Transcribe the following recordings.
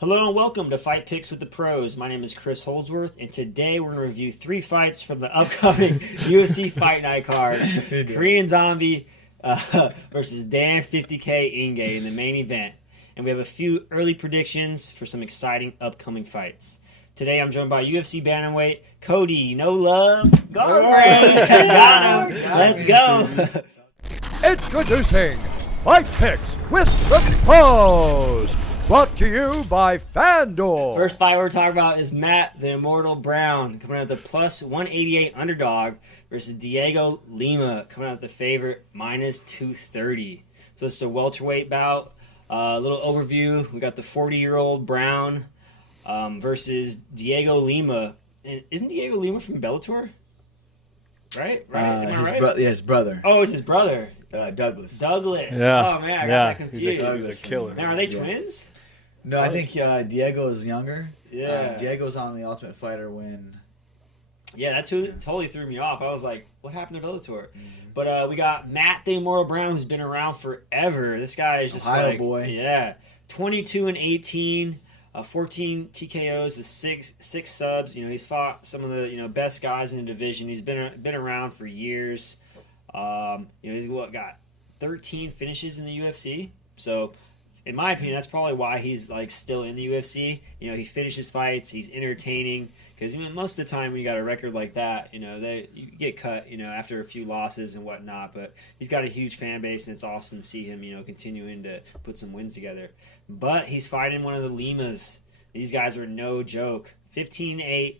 Hello and welcome to Fight Picks with the Pros. My name is Chris Holdsworth, and today we're going to review 3 fights from the upcoming UFC Fight Night card. Korean Zombie versus Dan 50K Inge in the main event. And we have a few early predictions for some exciting upcoming fights. Today I'm joined by UFC Bantamweight Cody No Love Garbrandt. Got him. Let's go. Introducing Fight Picks with the Pros. Brought to you by FanDuel. First fight we're talking about is Matt the Immortal Brown coming out of the plus 188 underdog versus Dhiego Lima coming out of the favorite minus 230. So it's a welterweight bout. A little overview. We got the 40-year-old Brown versus Dhiego Lima. And isn't Dhiego Lima from Bellator? Right? Am I right? His brother. Oh, it's his brother. Douglas. Douglas. Yeah. Oh, man, I got that confused. He's a killer. Now, are they twins? No, I think Dhiego is younger. Yeah. Dhiego's on the Ultimate Fighter when... Yeah, that totally threw me off. I was like, what happened to Bellator? But we got Matt the Immortal Brown, who's been around forever. This guy is just Ohio like... boy. Yeah. 22-18, 14 TKOs with six subs. You know, he's fought some of the best guys in the division. He's been around for years. He's got 13 finishes in the UFC. So... in my opinion, that's probably why he's like still in the UFC. You know, he finishes fights, he's entertaining. Because most of the time when you got a record like that, you get cut, after a few losses and whatnot. But he's got a huge fan base, and it's awesome to see him, continuing to put some wins together. But he's fighting one of the Limas. These guys are no joke. 15-8,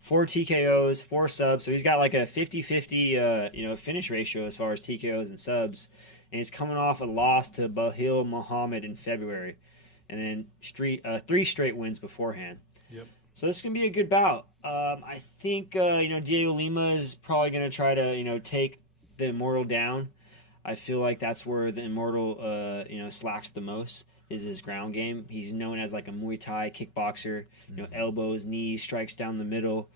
4 TKOs, 4 subs. So he's got like a 50-50, finish ratio as far as TKOs and subs. And he's coming off a loss to Bahil Muhammad in February. And then 3 straight wins beforehand. Yep. So this is going to be a good bout. I think, Dhiego Lima is probably going to try to, take the Immortal down. I feel like that's where the Immortal, slacks the most, is his ground game. He's known as like a Muay Thai kickboxer, elbows, knees, strikes down the middle.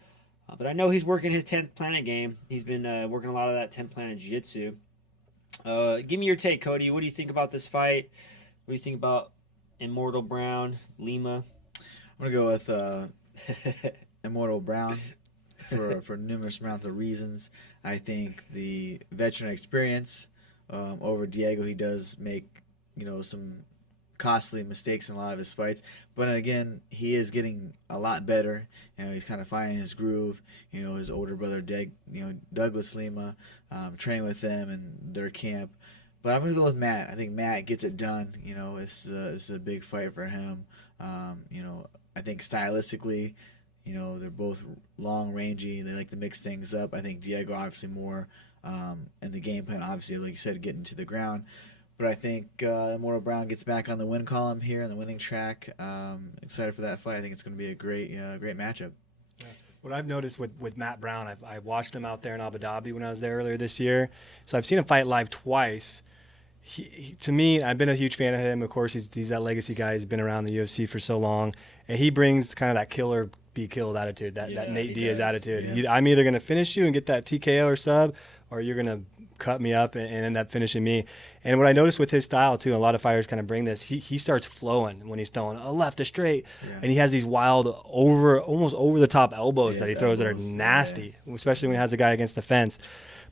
But I know he's working his 10th planet game. He's been working a lot of that 10th planet jiu-jitsu. Give me your take, Cody. What do you think about this fight? What do you think about Immortal Brown, Lima? I'm going to go with Immortal Brown for numerous amounts of reasons. I think the veteran experience over Dhiego, he does make, some costly mistakes in a lot of his fights. But then again, he is getting a lot better. He's kind of finding his groove. His older brother, Douglas Lima, training with them in their camp. But I'm going to go with Matt. I think Matt gets it done. It's a big fight for him. I think stylistically, they're both long, rangy. They like to mix things up. I think Dhiego obviously more in the game plan, obviously, like you said, getting to the ground. But I think Immortal Brown gets back on the win column here on the winning track. Excited for that fight. I think it's going to be a great matchup. Yeah. What I've noticed with Matt Brown, I watched him out there in Abu Dhabi when I was there earlier this year. So I've seen him fight live twice. He, to me, I've been a huge fan of him. Of course, he's that legacy guy. He's been around the UFC for so long. And he brings kind of that killer, be killed attitude, that Nate Diaz attitude. Yeah. I'm either going to finish you and get that TKO or sub, or you're going to cut me up and end up finishing me. And what I noticed with his style too, a lot of fighters kind of bring this, he starts flowing when he's throwing a left, a straight, and he has these wild almost over the top elbows that he throws that are nasty, especially when he has a guy against the fence.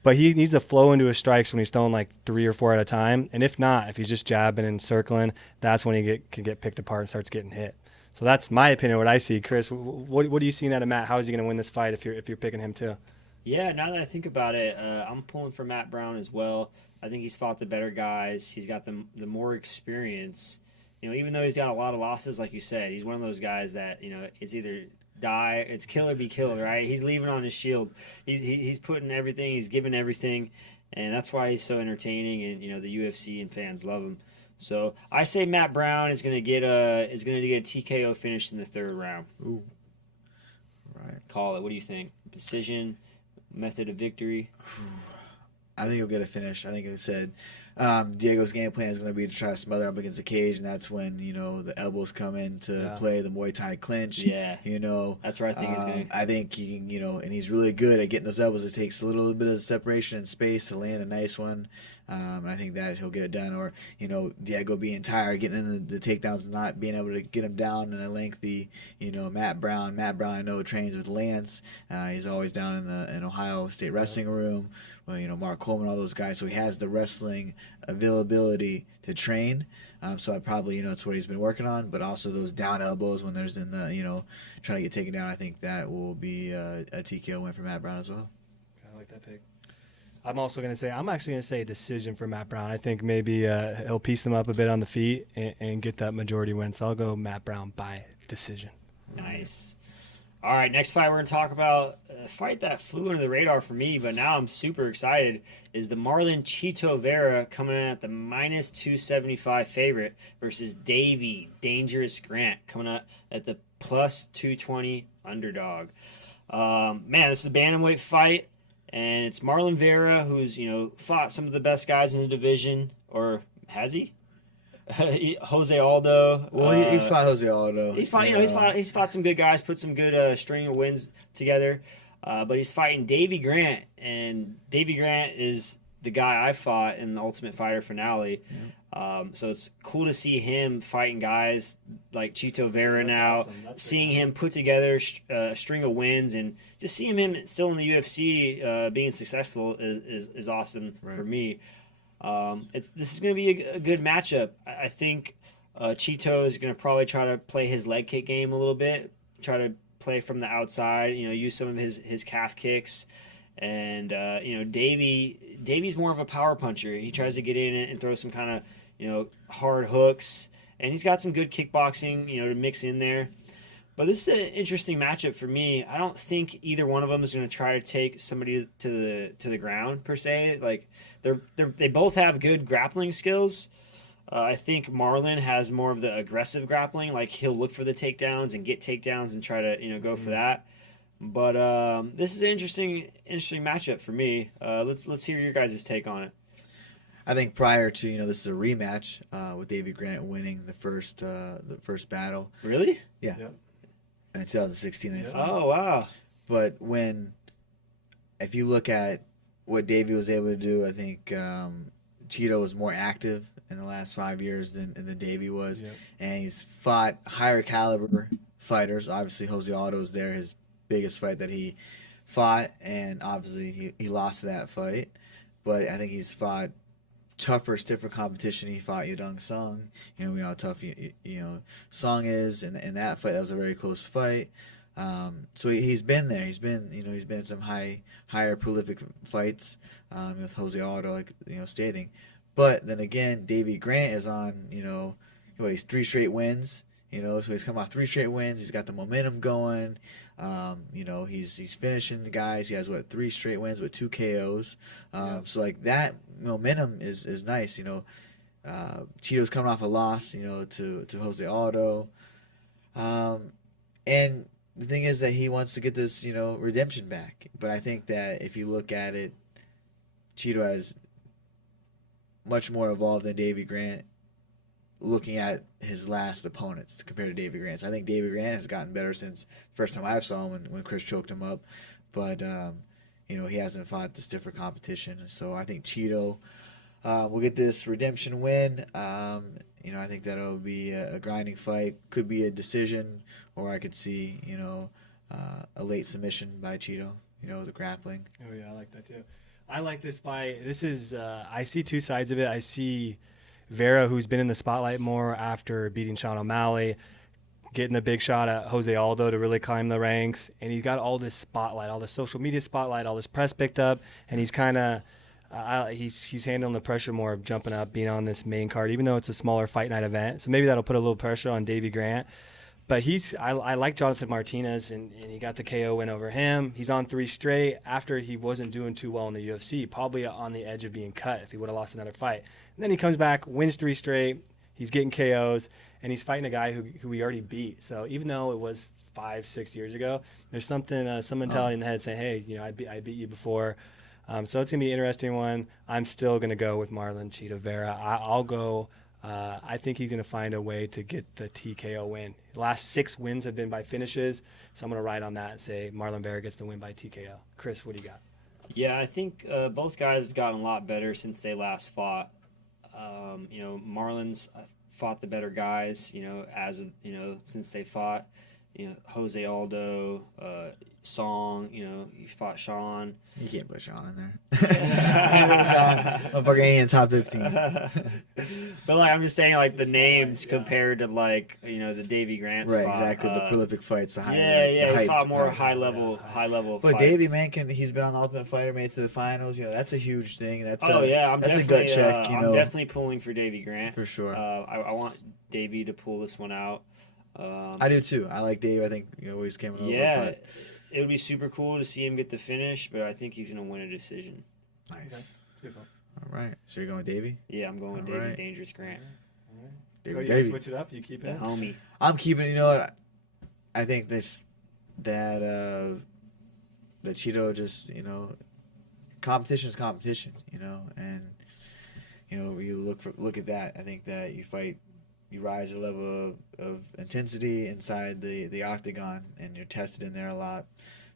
But he needs to flow into his strikes when he's throwing like 3 or 4 at a time. And if not, if he's just jabbing and circling, that's when he can get picked apart and starts getting hit. So that's my opinion, what I see. Chris, what do you see out of Matt? How is he going to win this fight if you're picking him too? Yeah, now that I think about it, I'm pulling for Matt Brown as well. I think he's fought the better guys. He's got the more experience. Even though he's got a lot of losses, like you said, he's one of those guys that, it's either it's kill or be killed, right? He's leaving on his shield. He's putting everything, he's giving everything, and that's why he's so entertaining, and, the UFC and fans love him. So I say Matt Brown is going to get a TKO finish in the 3rd round. Ooh. Right. Call it. What do you think? Decision? Method of victory? I think he'll get a finish. I think, like I said, Diego's game plan is going to be to try to smother him against the cage, and that's when the elbows come in to play the Muay Thai clinch. Yeah, that's where I think he's going. I think he can, and he's really good at getting those elbows. It takes a little bit of separation and space to land a nice one. And I think that he'll get it done. Or, Dhiego being tired, getting in the takedowns, and not being able to get him down in a lengthy, Matt Brown. Matt Brown, I know, trains with Lance. He's always down in Ohio State Wrestling Room. Well, Mark Coleman, all those guys. So he has the wrestling availability to train. So I probably, that's what he's been working on. But also those down elbows when there's in the, trying to get taken down. I think that will be a TKO win for Matt Brown as well. I like that pick. I'm actually going to say a decision for Matt Brown. I think maybe he'll piece them up a bit on the feet and get that majority win. So I'll go Matt Brown by decision. Nice. All right, next fight we're going to talk about, a fight that flew under the radar for me, but now I'm super excited, is the Marlon Chito Vera coming in at the minus 275 favorite versus Davey Dangerous Grant coming up at the plus 220 underdog. Man, this is a bantamweight fight. And it's Marlon Vera, who's, fought some of the best guys in the division. Or has he? Jose Aldo. Well, he's fought Jose Aldo. He's fought some good guys, put some good string of wins together. But he's fighting Davey Grant. And Davey Grant is the guy I fought in the Ultimate Fighter finale. Yeah. So it's cool to see him fighting guys like Chito Vera now. Awesome. Seeing him put together a string of wins and just seeing him still in the UFC being successful is awesome for me. This is going to be a good matchup. I think Chito is going to probably try to play his leg kick game a little bit, try to play from the outside, use some of his calf kicks. And, Davey's more of a power puncher. He tries to get in and throw some kind of, hard hooks. And he's got some good kickboxing, to mix in there. But this is an interesting matchup for me. I don't think either one of them is going to try to take somebody to the ground, per se. Like, they both have good grappling skills. I think Marlon has more of the aggressive grappling. Like, he'll look for the takedowns and get takedowns and try to, go for that. But this is an interesting matchup for me. Let's hear your guys' take on it. I think prior to this is a rematch with Davey Grant winning the first battle. Really? Yeah. Yep. In 2016 they fought. Oh wow! But if you look at what Davey was able to do, I think Chito was more active in the last 5 years than Davey was, and he's fought higher caliber fighters. Obviously, Jose Aldo was there, his biggest fight that he fought, and obviously he lost that fight. But I think he's fought tougher, stiffer competition. He fought Yadong Song. We know how tough Song is, and that fight, that was a very close fight. So he's been there. He's been in some higher prolific fights with Jose Aldo, like stating. But then again, Davey Grant is on he's 3 straight wins. So he's come off 3 straight wins. He's got the momentum going. He's finishing the guys. He has 3 straight wins with 2 KOs. So like that momentum is nice. Chito's coming off a loss, to Jose Aldo. And the thing is that he wants to get this, redemption back. But I think that if you look at it, Chito has much more evolved than Davey Grant. Looking at his last opponents compared to Davey Grant, so I think Davey Grant has gotten better since the first time I saw him when Chris choked him up. But he hasn't fought the stiffer competition. So I think Chito will get this redemption win. I think that'll be a grinding fight. Could be a decision, or I could see a late submission by Chito. The grappling. Oh yeah, I like that too. I like this fight. This is I see 2 sides of it. I see Vera, who's been in the spotlight more after beating Sean O'Malley, getting a big shot at Jose Aldo to really climb the ranks. And he's got all this spotlight, all this social media spotlight, all this press picked up. And he's kind of he's handling the pressure more of jumping up, being on this main card, even though it's a smaller fight night event. So maybe that'll put a little pressure on Davey Grant. But I like Jonathan Martinez, and he got the KO win over him. He's on 3 straight after he wasn't doing too well in the UFC, probably on the edge of being cut if he would have lost another fight. And then he comes back, wins 3 straight. He's getting KOs, and he's fighting a guy who he already beat. So even though it was 5-6 years ago, there's something, some mentality in the head saying, hey, I beat you before. So it's going to be an interesting one. I'm still going to go with Marlon Chito Vera. I'll go. I think he's going to find a way to get the TKO win. The last 6 wins have been by finishes, so I'm going to ride on that and say Marlon Vera gets the win by TKO. Chris, what do you got? Yeah, I think both guys have gotten a lot better since they last fought. Marlon's fought the better guys, since they fought. Jose Aldo, Song, he fought Sean. You can't put Sean in there. I'm fucking in top 15. But like I'm just saying, like the names compared to like the Davey Grant's Right, fought, exactly. The prolific fights, the high. He's fought more high level But fights. Davey, man, he's been on the Ultimate Fighter, made it to the finals. That's a huge thing. That's I'm a gut check. I'm definitely pulling for Davey Grant for sure. I want Davey to pull this one out. I do too. I like Dave. I think he always came over. Yeah, but... it would be super cool to see him get the finish, but I think he's gonna win a decision. Nice. Okay. All right. So you're going with Davey? Yeah, I'm going with Davey Dangerous Grant. All right. Davey, Davey. Switch it up. You keep it. The homie. I'm keeping. You know what? I think that Chito just competition is competition. And you look at that. I think that you rise a level of intensity inside the octagon, and you're tested in there a lot.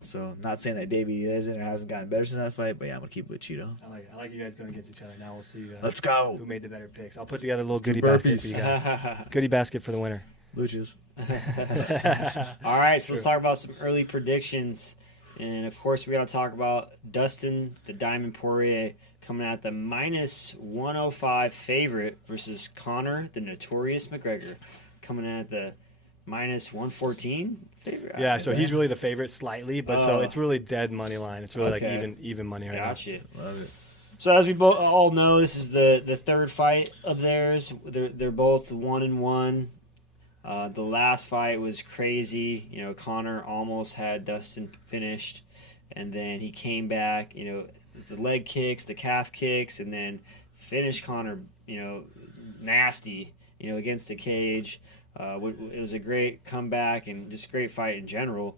So, not saying that Davey isn't or hasn't gotten better since that fight, but yeah, I'm gonna keep it with Chito. I like you guys going against each other. Now we'll see. Let's go. Who made the better picks? I'll put together a little goodie basket for you guys. Goodie basket for the winner. Luchas. All right, so let's talk about some early predictions, and of course we got to talk about Dustin the Diamond Poirier coming out the minus 105 favorite versus Conor the Notorious McGregor coming in at the minus 114 favorite. Yeah, so he's really the favorite slightly, but so it's really dead money line. It's really like even money right Gotcha. now. Love it. So as we all know, this is the third fight of theirs. They're both 1-1. The last fight was crazy. Conor almost had Dustin finished, and then he came back. The leg kicks, the calf kicks, and then finished Conor. Nasty. Against the cage. It was a great comeback and just a great fight in general.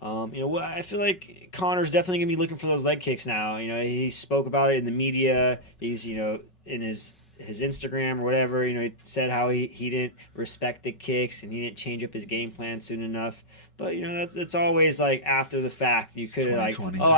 I feel like Conor's definitely gonna be looking for those leg kicks now. He spoke about it in the media. He's in his Instagram or whatever. He said how he didn't respect the kicks and he didn't change up his game plan soon enough. But that's always like after the fact. You could have I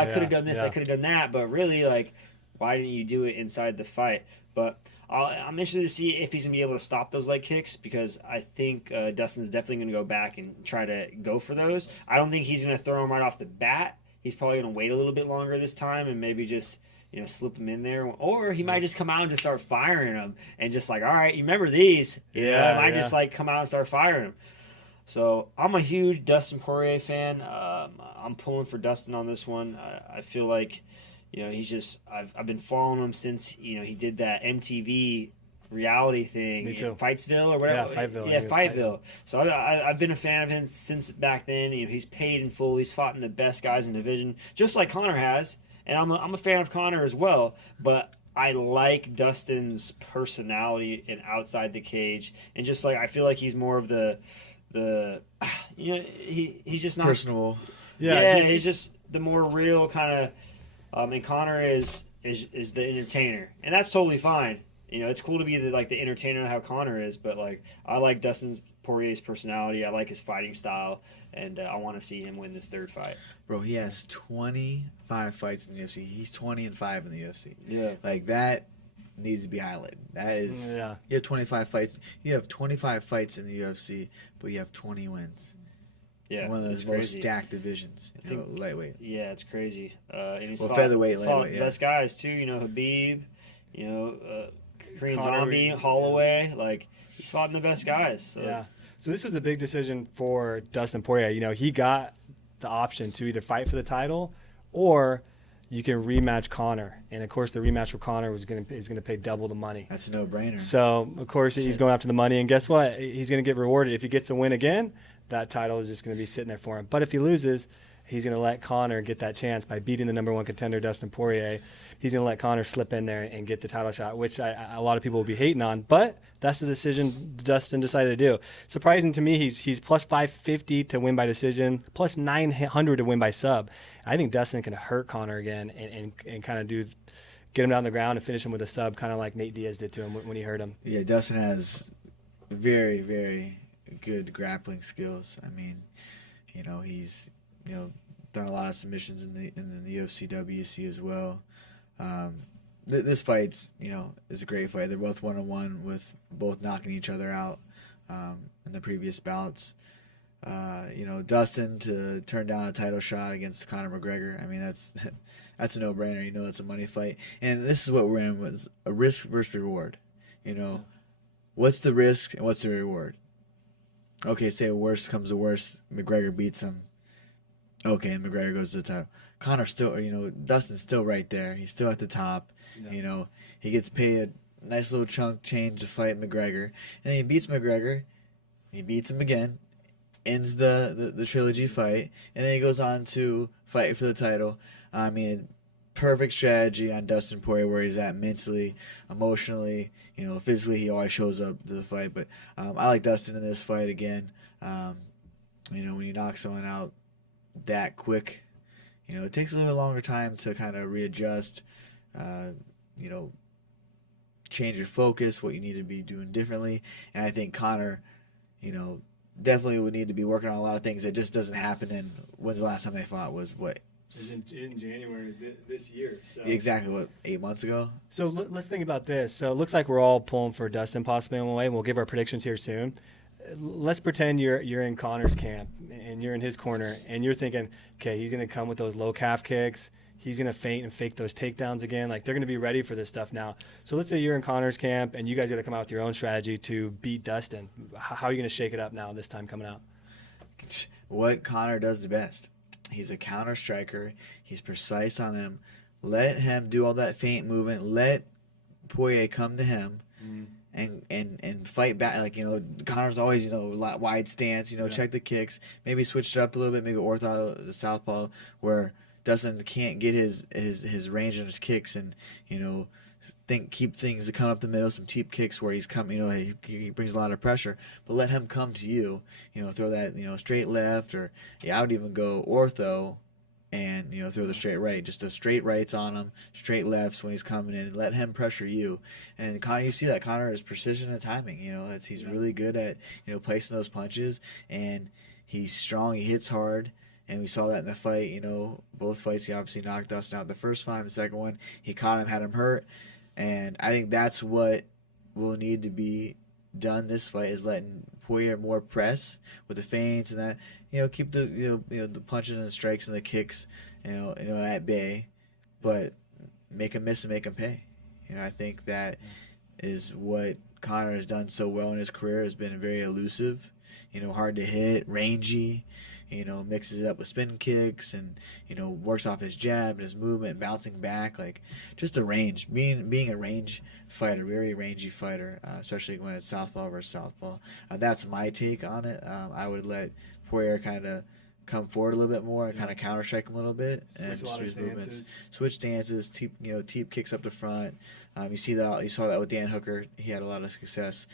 could have done this, I could have done that. But really, like, why didn't you do it inside the fight? But I'm interested to see if he's going to be able to stop those leg kicks, because I think Dustin's definitely going to go back and try to go for those. I don't think he's going to throw them right off the bat. He's probably going to wait a little bit longer this time and maybe just slip them in there. Or he might just come out and just start firing them and just like, all right, you remember these. Just like come out and start firing them. So I'm a huge Dustin Poirier fan. I'm pulling for Dustin on this one. I feel like... he's just I've been following him since he did that MTV reality thing. Me too. Fightsville or whatever. Yeah, Fightville. Yeah, Fightville. So I've been a fan of him since back then. He's paid in full. He's fought in the best guys in the division, just like Conor has. And I'm a fan of Conor as well. But I like Dustin's personality and outside the cage, and just like I feel like he's more of the he's just not personable. Yeah, he's just the more real kind of. And Conor is the entertainer, and that's totally fine. It's cool to be the entertainer how Conor is, but like I like Dustin Poirier's personality. I like his fighting style, and I want to see him win this third fight. Bro, he has 25 fights in the UFC. He's 20-5 in the UFC. Yeah, like that needs to be highlighted. That is, you have 25 fights. You have 25 fights in the UFC, but you have 20 wins. Yeah, one of those most stacked divisions. Lightweight. Yeah, it's crazy. And he's featherweight, lightweight. Best guys too. Habib. Korean Zombie, Halloway. Like he's fought in the best guys. So. Yeah. So this was a big decision for Dustin Poirier. He got the option to either fight for the title, or you can rematch Conor. And of course, the rematch for Conor is going to pay double the money. That's a no-brainer. So of course he's going after the money, and guess what? He's going to get rewarded if he gets the win again. That title is just going to be sitting there for him. But if he loses, he's going to let Conor get that chance by beating the number one contender, Dustin Poirier. He's going to let Conor slip in there and get the title shot, which a lot of people will be hating on. But that's the decision Dustin decided to do. Surprising to me, he's plus 550 to win by decision, plus 900 to win by sub. I think Dustin can hurt Conor again and kind of get him down the ground and finish him with a sub, kind of like Nate Diaz did to him when he hurt him. Yeah, Dustin has very, very good grappling skills. I mean, he's done a lot of submissions in the UFC WC as well. This fight's, is a great fight. They're both 1-on-1 with both knocking each other out in the previous bouts. Dustin to turn down a title shot against Conor McGregor. I mean, that's a no-brainer. That's a money fight. And this is what we're in, was a risk versus reward. What's the risk and what's the reward? Okay, say worst comes to worst, McGregor beats him. Okay, and McGregor goes to the title. Conor still, Dustin's still right there. He's still at the top. Yeah. He gets paid a nice little chunk change to fight McGregor. And then he beats McGregor. He beats him again. Ends the trilogy fight. And then he goes on to fight for the title. I mean, perfect strategy on Dustin Poirier, where he's at mentally, emotionally, physically. He always shows up to the fight. But I like Dustin in this fight again. When you knock someone out that quick, it takes a little longer time to kind of readjust, change your focus, what you need to be doing differently. And I think Conor, definitely would need to be working on a lot of things that just doesn't happen. And when's the last time they fought? Was what? In January this year. So. Exactly, 8 months ago? So let's think about this. So it looks like we're all pulling for Dustin possibly in one way. We'll give our predictions here soon. Let's pretend you're in Conor's camp and you're in his corner and you're thinking, okay, he's going to come with those low calf kicks. He's going to feint and fake those takedowns again. Like, they're going to be ready for this stuff now. So let's say you're in Conor's camp and you guys got to come out with your own strategy to beat Dustin. How are you going to shake it up now this time coming out? What Conor does the best. He's a counter striker. He's precise on them. Let him do all that feint movement. Let Poirier come to him and fight back. Like, Conor's always, wide stance, check the kicks. Maybe switch it up a little bit, maybe ortho to southpaw, where Dustin can't get his range on his kicks and, keep things to come up the middle, some deep kicks where he's coming, he brings a lot of pressure, but let him come to you, throw that, straight left, or I would even go ortho and, throw the straight right, just the straight rights on him, straight lefts when he's coming in, and let him pressure you. And Conor, you see that Conor is precision and timing, he's really good at, placing those punches, and he's strong, he hits hard. And we saw that in the fight, both fights. He obviously knocked Dustin out the first time. The second one, he caught him, had him hurt. And I think that's what will need to be done this fight, is letting Poirier more press with the feints and that, keep the the punches and the strikes and the kicks, at bay, but make him miss and make him pay. I think that is what Conor has done so well in his career. Has been very elusive, hard to hit, rangy. Mixes it up with spin kicks and, works off his jab and his movement, bouncing back, like just a range. Being a range fighter, very rangy fighter, especially when it's southpaw versus southpaw. That's my take on it. I would let Poirier kind of come forward a little bit more and kind of counter strike him a little bit and switch movements, switch stances, teep kicks up the front. You saw that with Dan Hooker. He had a lot of success,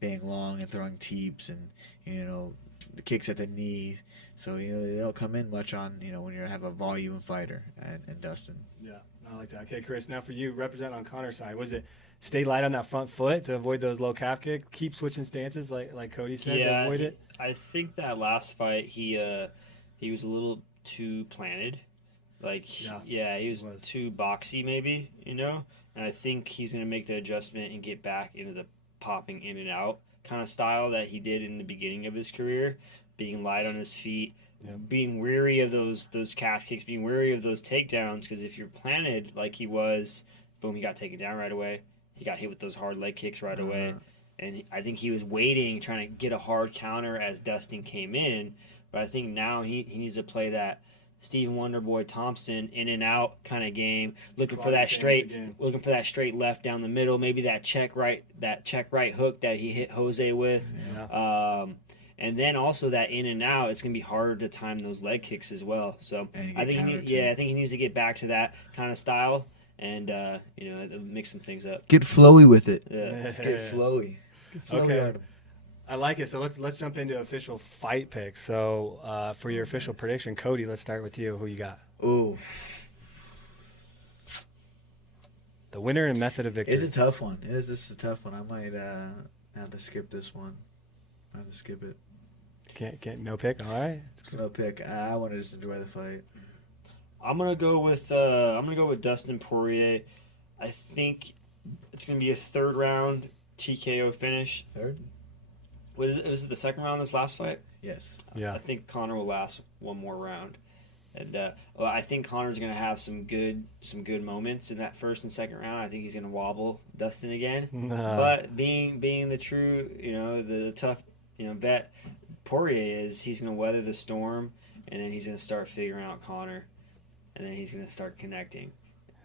being long and throwing teeps and the kicks at the knee. So they don't come in much on when you have a volume fighter and Dustin. Yeah, I like that. Okay, Chris. Now for you, represent on Conor's side. Was it stay light on that front foot to avoid those low calf kicks? Keep switching stances like Cody said to avoid it. I think that last fight he was a little too planted. He was too boxy maybe, and I think he's going to make the adjustment and get back into the popping in and out kind of style that he did in the beginning of his career, being light on his feet, being wary of those calf kicks, being wary of those takedowns, because if you're planted like he was, boom, he got taken down right away. He got hit with those hard leg kicks right away. And I think he was waiting, trying to get a hard counter as Dustin came in, but I think now he needs to play that Stephen Wonderboy Thompson in and out kind of game, looking for that straight left down the middle, maybe that check right hook that he hit Jose with, and then also that in and out. It's gonna be harder to time those leg kicks as well. So I think he needs to get back to that kind of style and mix some things up. Get flowy with it. Yeah, just get flowy. Okay. I like it. So let's jump into official fight picks. So for your official prediction, Cody, let's start with you. Who you got? Ooh. The winner and method of victory. It's a tough one. This is a tough one. I might have to skip this one. I have to skip it. Can't no pick. All right. It's no pick. I want to just enjoy the fight. I'm gonna go with Dustin Poirier. I think it's gonna be a 3rd round TKO finish. Third? Was it the 2nd round of this last fight? Yes. Yeah. I think Conor will last one more round, and I think Conor's gonna have some good moments in that 1st and 2nd round. I think he's gonna wobble Dustin again. But being the true, the tough, vet Poirier is, he's gonna weather the storm, and then he's gonna start figuring out Conor, and then he's gonna start connecting.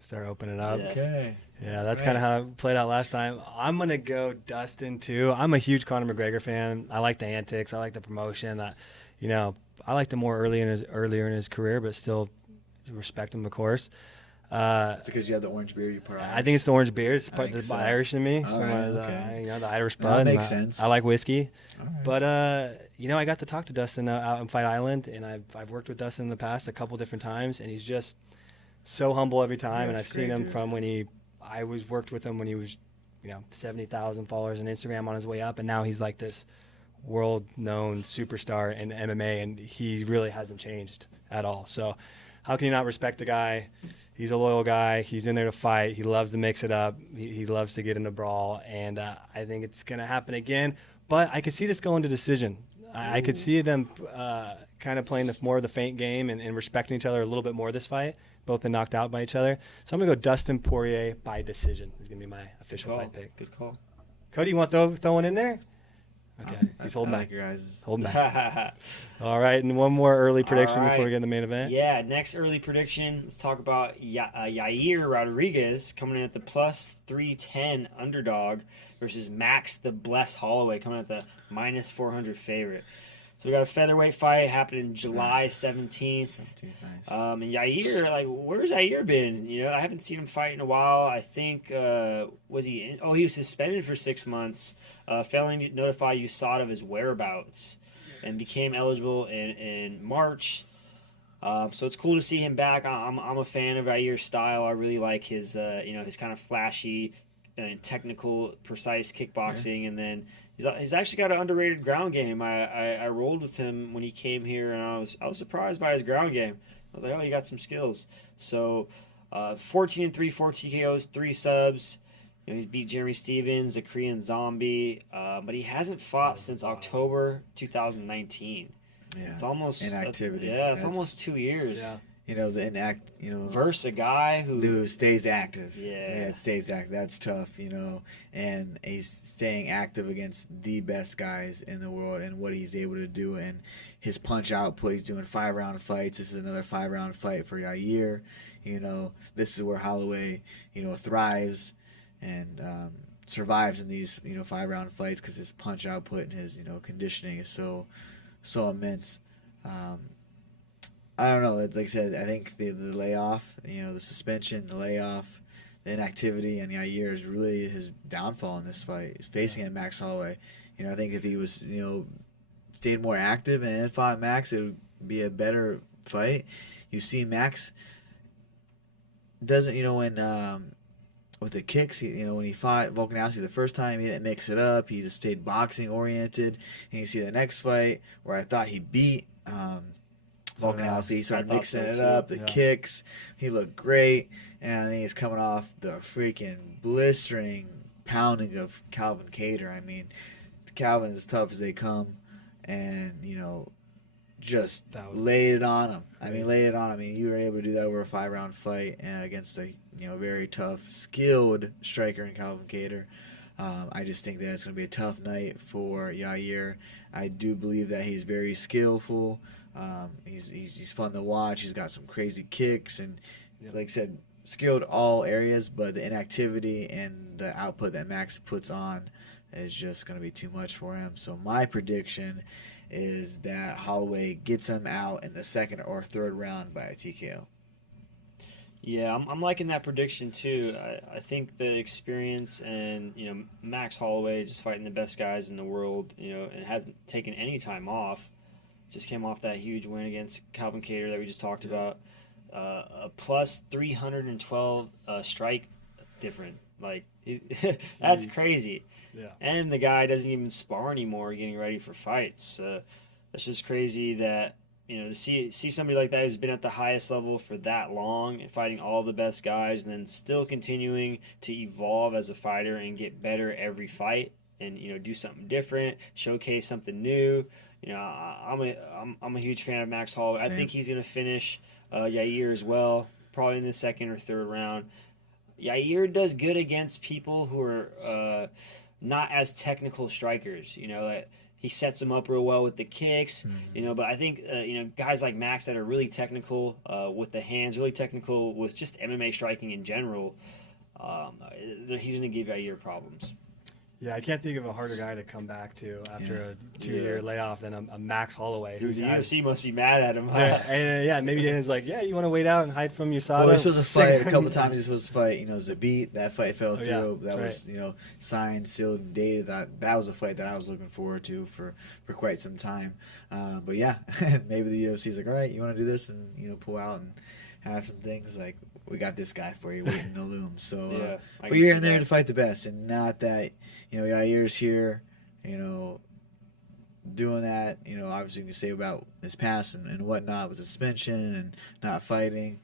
Start opening up. Yeah. Okay. Yeah, that's kind of how it played out last time. I'm going to go Dustin, too. I'm a huge Conor McGregor fan. I like the antics. I like the promotion. I liked him more earlier in his career, but still respect him, of course. It's because you have the orange beard. You part I think it's the orange beard. It's part of the so. Irish in me. All right, The Irish No, blood. that makes sense. I like whiskey. All right. But, I got to talk to Dustin out on Fight Island, and I've worked with Dustin in the past a couple different times, and he's just so humble every time. And I've seen him from when I worked with him when he was, 70,000 followers on Instagram on his way up, and now he's like this world-known superstar in MMA, and he really hasn't changed at all. So how can you not respect the guy? He's a loyal guy. He's in there to fight. He loves to mix it up. He loves to get in a brawl, and I think it's going to happen again. But I could see this going to decision. I could see them kind of playing more of the feint game and respecting each other a little bit more this fight. Both been knocked out by each other. So I'm going to go Dustin Poirier by decision. Is going to be my official fight pick. Good call. Cody, you want to throw one in there? Okay, he's holding back. Your guys. Holding back. All right, and one more early prediction All right. before we get in the main event. Yeah, next early prediction. Let's talk about Yair Rodriguez coming in at the plus 310 underdog versus Max the Bless Halloway coming at the minus 400 favorite. So we got a featherweight fight happening July 17th. Nice. And Yair, where's Yair been? I haven't seen him fight in a while. I think, was he in? Oh, he was suspended for 6 months, failing to notify USADA of his whereabouts, and became eligible in March. So it's cool to see him back. I'm a fan of Yair's style. I really like his, his kind of flashy, technical, precise kickboxing, and then he's actually got an underrated ground game. I rolled with him when he came here, and I was surprised by his ground game. I was like, oh, he got some skills. So 14-3, 4 TKOs, 3 subs. He's beat Jeremy Stevens, the Korean Zombie, but he hasn't fought since October 2019. Yeah. It's almost inactivity. It's almost 2 years. Yeah. Versus a guy who stays active. Yeah, it stays active. That's tough, and he's staying active against the best guys in the world and what he's able to do and his punch output. He's doing 5-round fights. This is another 5-round fight for Yair. This is where Halloway, thrives and survives in these, 5-round fights because his punch output and his, conditioning is so immense. I don't know. Like I said, I think the layoff, the suspension, the layoff, the inactivity, and Yair is really his downfall in this fight. He's facing at Max Holloway. I think if he was, stayed more active and then fought Max, it would be a better fight. You see Max doesn't, when with the kicks, when he fought Volkanovski the first time, he didn't mix it up. He just stayed boxing oriented. And you see the next fight where I thought he beat Volkanovski, he started mixing it up, the kicks, he looked great, and then he's coming off the freaking blistering pounding of Calvin Kattar. I mean, Calvin is tough as they come, and, just laid it on him. Laid it on him. You were able to do that over a 5-round fight against a, very tough, skilled striker in Calvin Kattar. I just think that it's going to be a tough night for Yair. I do believe that he's very skillful. He's fun to watch. He's got some crazy kicks and, like I said, skilled all areas. But the inactivity and the output that Max puts on is just going to be too much for him. So my prediction is that Holloway gets him out in the 2nd or 3rd round by a TKO. Yeah, I'm liking that prediction too. I think the experience and Max Holloway just fighting the best guys in the world, and hasn't taken any time off. Just came off that huge win against Calvin Kattar that we just talked about. A plus 312 strike different. That's crazy. Yeah. And the guy doesn't even spar anymore, getting ready for fights. That's just crazy that, to see somebody like that who's been at the highest level for that long and fighting all the best guys, and then still continuing to evolve as a fighter and get better every fight, and do something different, showcase something new. I'm a huge fan of Max Holloway. I think he's gonna finish Yair as well, probably in the second or third round. Yair does good against people who are not as technical strikers. Like, he sets them up real well with the kicks. But I think guys like Max that are really technical with the hands, really technical with just MMA striking in general, he's going to give Yair problems. Yeah, I can't think of a harder guy to come back to after a 2-year layoff than a Max Holloway. Dude, the UFC must be mad at him. Huh? And maybe Dana's like, you want to wait out and hide from USADA? Well, he's supposed to fight a couple times. He's supposed to fight, Zabit. That fight fell through. That was, signed, sealed, and dated. That was a fight that I was looking forward to for quite some time. But yeah, maybe the UFC's like, all right, you want to do this and pull out and have some things like, we got this guy for you waiting in the loom. So, but you're in there to fight the best, and not that Yair's here, doing that. Obviously you can say about his past and whatnot with suspension and not fighting,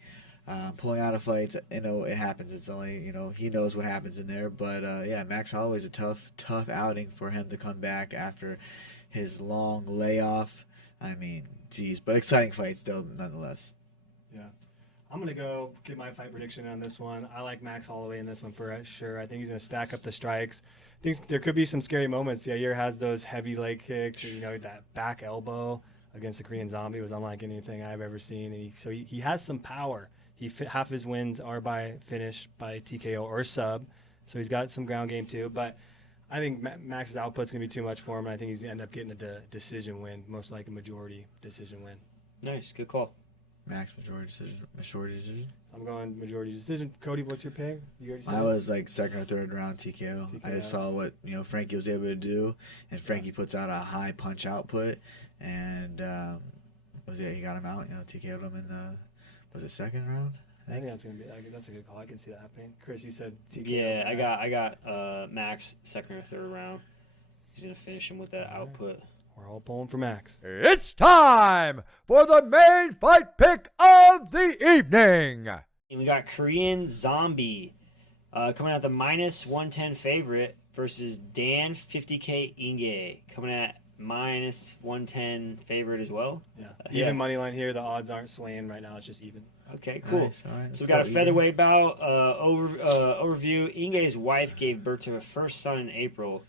pulling out of fights. It happens. It's only he knows what happens in there. But Max Holloway's a tough outing for him to come back after his long layoff. I mean, geez, but exciting fight still nonetheless. Yeah. I'm going to go get my fight prediction on this one. I like Max Holloway in this one for sure. I think he's going to stack up the strikes. I think there could be some scary moments. Yair has those heavy leg kicks, that back elbow against the Korean Zombie was unlike anything I've ever seen. And so he has some power. Half his wins are by finish, by TKO or sub. So he's got some ground game too. But I think Max's output's going to be too much for him. And I think he's going to end up getting a decision win, most like a majority decision win. Nice. Good call. Max majority decision. I'm going majority decision. Cody, what's your pick? I was like second or third round TKO. I just saw what Frankie was able to do, and Frankie puts out a high punch output, and he got him out. TKO'd him in the second round. I think that's a good call. I can see that happening. Chris, you said TKO. Yeah, I got Max second or third round. He's gonna finish him with that output. We're all pulling for Max. It's time for the main fight pick of the evening. And we got Korean Zombie coming out the -110 favorite versus Dan 50K Inge coming at -110 favorite as well. Yeah. Even money line here. The odds aren't swaying right now. It's just even. Okay, cool. Nice. All right, so we got a featherweight bout overview. Inge's wife gave birth to her first son in April.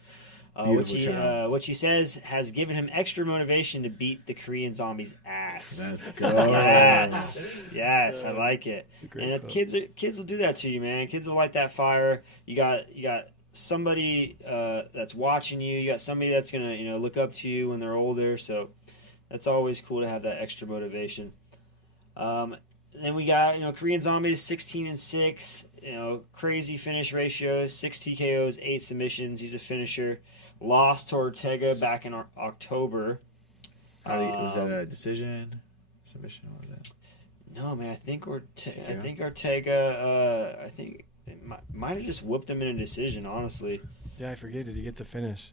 Which he says has given him extra motivation to beat the Korean Zombie's ass. Let's go. Yes, I like it. And kids will do that to you, man. Kids will light that fire. You got somebody that's watching you. You got somebody that's gonna look up to you when they're older. So that's always cool to have that extra motivation. Then we got Korean Zombies 16-6. Crazy finish ratios, 6 TKOs, 8 submissions. He's a finisher. Lost to Ortega back in October. Was that a decision? Submission? What was that? No, man. I think Ortega. I think it might have just whooped him in a decision. Honestly. Yeah, I forget. Did he get the finish?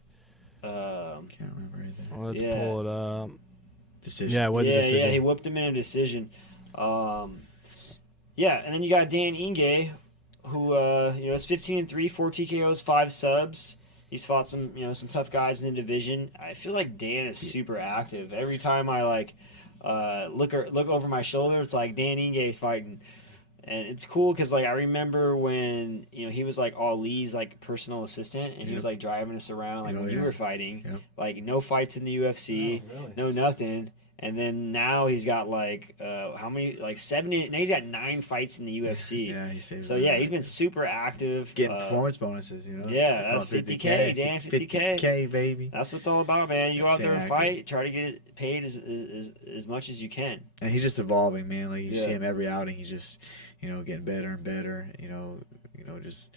Can't remember anything. Well, let's pull it up. Decision. Yeah, it was a decision. Yeah, he whooped him in a decision. And then you got Dan Inge, who is 15-3, 4 TKOs, 5 subs. He's fought some tough guys in the division. I feel like Dan is super active. Every time I look over my shoulder, it's like Dan Inge's fighting, and it's cool because I remember when he was Ali's personal assistant, and he was driving us around when you were fighting, no fights in the UFC, no nothing. And then now he's got how many 70? Now he's got 9 fights in the UFC. Yeah, he says. So he's been super active, getting performance bonuses. Yeah, that's 50K, Dan, 50K. 50K, baby. That's what it's all about, man. You go out there and fight, try to get paid as much as you can. And he's just evolving, man. You see him every outing. He's just getting better and better. Just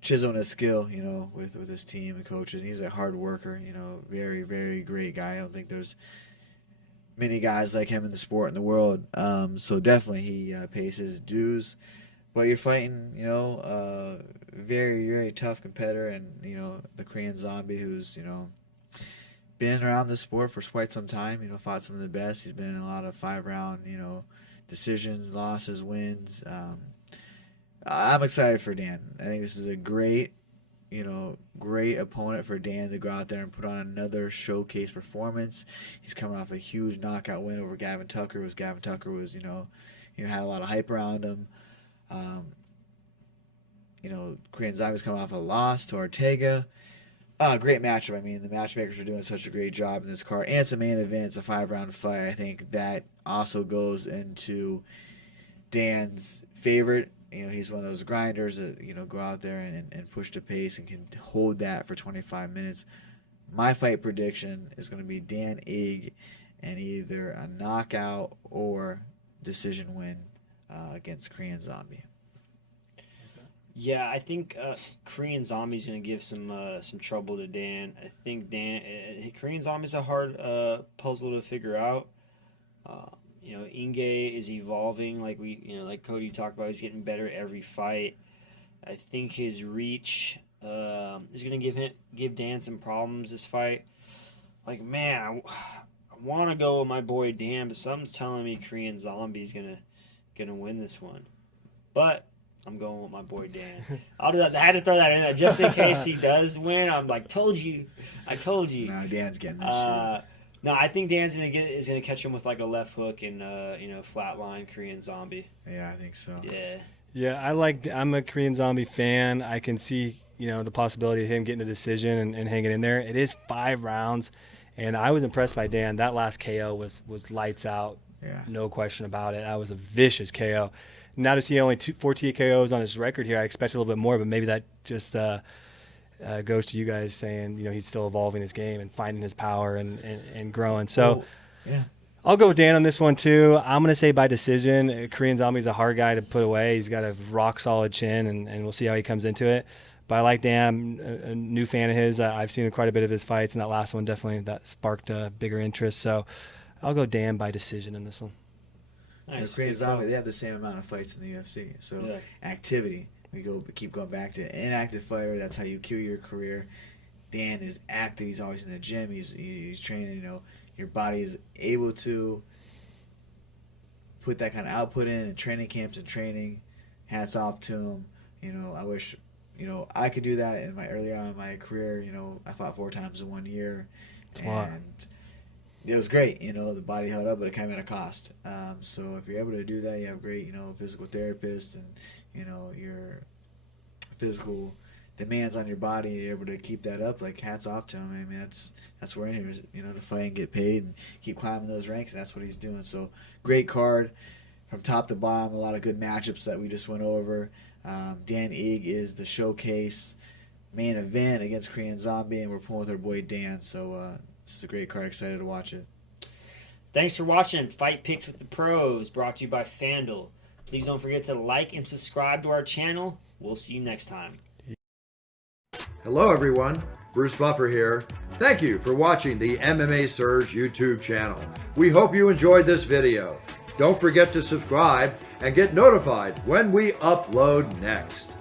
chiseling his skill. With his team and coaching. He's a hard worker. Very very great guy. I don't think there's many guys like him in the sport in the world. So definitely he pays his dues. But you're fighting, very, very tough competitor, and the Korean Zombie, who's been around this sport for quite some time. Fought some of the best. He's been in a lot of 5-round, decisions, losses, wins. I'm excited for Dan. I think this is a great opponent for Dan to go out there and put on another showcase performance. He's coming off a huge knockout win over Gavin Tucker. Gavin Tucker was, had a lot of hype around him. Korean Zombie's coming off a loss to Ortega. Great matchup. I mean, the matchmakers are doing such a great job in this card. And it's a main event. It's a 5-round fight. I think that also goes into Dan's favorite. He's one of those grinders that, go out there and push the pace and can hold that for 25 minutes. My fight prediction is going to be Dan Ig and either a knockout or decision win against Korean Zombie. Yeah, I think Korean Zombie's going to give some trouble to Dan. I think Korean Zombie's a hard puzzle to figure out. Inge is evolving, like Cody talked about. He's getting better every fight. I think his reach is going to give Dan some problems this fight. I want to go with my boy Dan, but something's telling me Korean Zombie's gonna win this one. But I'm going with my boy Dan. I had to throw that in there just in case he does win. I'm like, told you. No, Dan's getting this shit. No, I think Dan's gonna catch him with a left hook and flatline Korean Zombie. Yeah, I think so. Yeah. Yeah, I'm a Korean Zombie fan. I can see the possibility of him getting a decision and hanging in there. It is 5 rounds, and I was impressed by Dan. That last KO was lights out. Yeah. No question about it. That was a vicious KO. Now to see only 4 TKOs on his record here, I expected a little bit more, but maybe that just goes to you guys saying, he's still evolving his game and finding his power and growing. So yeah, I'll go with Dan on this one too. I'm going to say by decision. Korean Zombie's a hard guy to put away. He's got a rock solid chin, and we'll see how he comes into it. But I like Dan. I'm a new fan of his. I've seen quite a bit of his fights, and that last one definitely that sparked a bigger interest. So I'll go Dan by decision in this one. Nice. Korean Zombie, they have the same amount of fights in the UFC. So activity, keep going back to inactive fighter. That's how you kill your career. Dan is active. He's always in the gym. He's training. Your body is able to put that kind of output in training camps and training. Hats off to him. I wish I could do that earlier on in my career. I fought 4 times in 1 year, and it was great. The body held up, but it came at a cost. So if you're able to do that, you have great, physical therapists and, your physical demands on your body. You're able to keep that up. Hats off to him. I mean, that's where we're in here, to fight and get paid and keep climbing those ranks. And that's what he's doing. So great card from top to bottom. A lot of good matchups that we just went over. Dan Ig is the showcase main event against Korean Zombie, and we're pulling with our boy Dan. So this is a great card. Excited to watch it. Thanks for watching Fight Picks with the Pros, brought to you by FanDuel. Please don't forget to like and subscribe to our channel. We'll see you next time. Hello everyone, Bruce Buffer here. Thank you for watching the MMA Surge YouTube channel. We hope you enjoyed this video. Don't forget to subscribe and get notified when we upload next.